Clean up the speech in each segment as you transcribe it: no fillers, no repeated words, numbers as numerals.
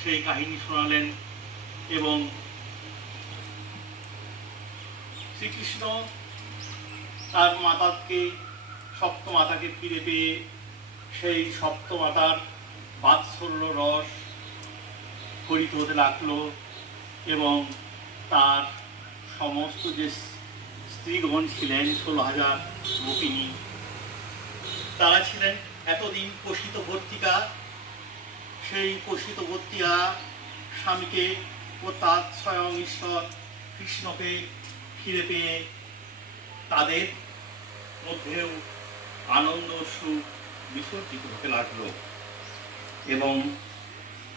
সেই কাহিনী শোনালেন এবং শ্রীকৃষ্ণ তার মাতাকে সপ্তমাতাকে ফিরে পেয়ে সেই সপ্তমাতার বাৎসল্য রস হরিত হতে লাগলো এবং তার সমস্ত যে স্ত্রীগণ ছিলেন 16,000 গোপিনী, তারা ছিলেন এতদিন পোষিত ভর্তিকা। সেই পোষিত ভর্তিকা স্বামীকে ও তার স্বয়ং ঈশ্বর কৃষ্ণকে ফিরে পেয়ে তাদের মধ্যেও আনন্দ সুখ বিসর্জিত হতে লাগলো এবং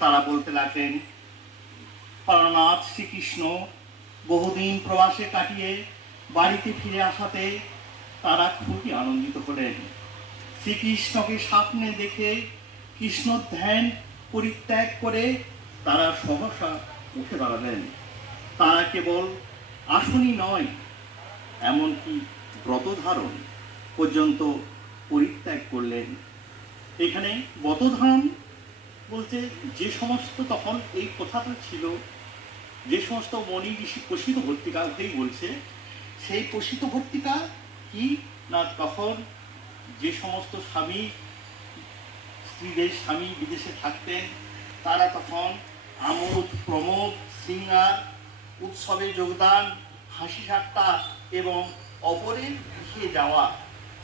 তারা বলতে লাগলেন, প্রাণনাথ শ্রীকৃষ্ণ বহুদিন প্রবাসে কাটিয়ে বাড়িতে ফিরে আসাতে তারা খুবই আনন্দিত হলেন। শ্রীকৃষ্ণকে স্বপ্নে দেখে কৃষ্ণ ধ্যান পরিত্যাগ করে তারা সহসা উঠে দাঁড়ালেন। তারা কেবল আসনই নয়, এমনকি ব্রত ধারণ পর্যন্ত পরিত্যাগ করলেন। এখানে ব্রত ধারণ বলতে যে সমস্ত তখন এই কথাটা ছিল, যে সমস্ত মণি ঋষি পোষিত ভর্তিকাকেই বলছে, সেই পোষিত ভর্তিকা কি না, তখন যে সমস্ত স্বামী স্ত্রীদের স্বামী বিদেশে থাকতেন তারা তখন আমোদ প্রমোদ শৃঙ্গার উৎসবে যোগদান, হাসি ঠাট্টা এবং অপরের গৃহে যাওয়া,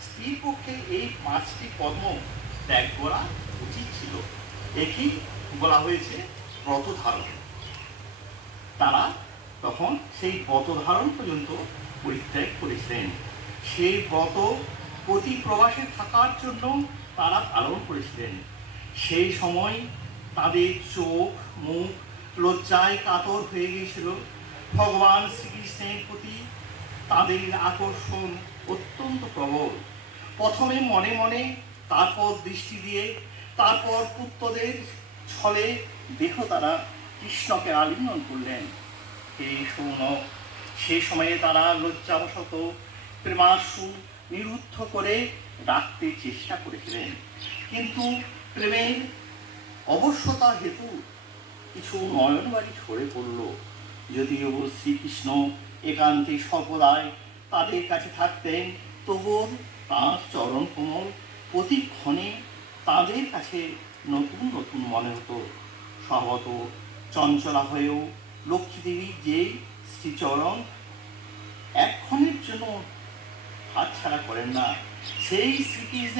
স্ত্রীর পক্ষে এই 5টি কর্ম ত্যাগ করা উচিত ছিল। একেই বলা হয়েছে ব্রত ধারণ। তারা তখন সেই ব্রত ধারণ পর্যন্ত পরিত্যাগ করেছিলেন। সেই ব্রত প্রতি প্রবাসে থাকার জন্য তারা পালন করেছিলেন। সেই সময় তাদের চোখ মুখ লজ্জায় কাতর হয়ে গিয়েছিল। ভগবান শ্রীকৃষ্ণের প্রতি তাদের আকর্ষণ অত্যন্ত প্রবল। প্রথমে মনে মনে, তারপর দৃষ্টি দিয়ে, তারপর পুত্রদের ছলে দেহ তারা কৃষ্ণকে আলিঙ্গন করলেন। এই শৌনক সে সময়ে তারা লজ্জাবশত প্রেমাশ্রু নিরুদ্ধ করে রাখতে চেষ্টা করেছিলেন, কিন্তু প্রেমের অবশ্যতা হেতু কিছু নয়নবাড়ি ঝরে পড়ল। যদিও শ্রীকৃষ্ণ একান্তে সর্বদাই তাদের কাছে থাকতেন, তবুও তাঁর চরণ কোমল প্রতিক্ষণে তাদের কাছে নতুন নতুন মনে হতো। স্বভাবত চঞ্চলা হয়েও লক্ষ্মীদেবী যে শ্রীচরণ একক্ষণের জন্য হাতছাড়া করেন না, সেই শ্রীকৃষ্ণের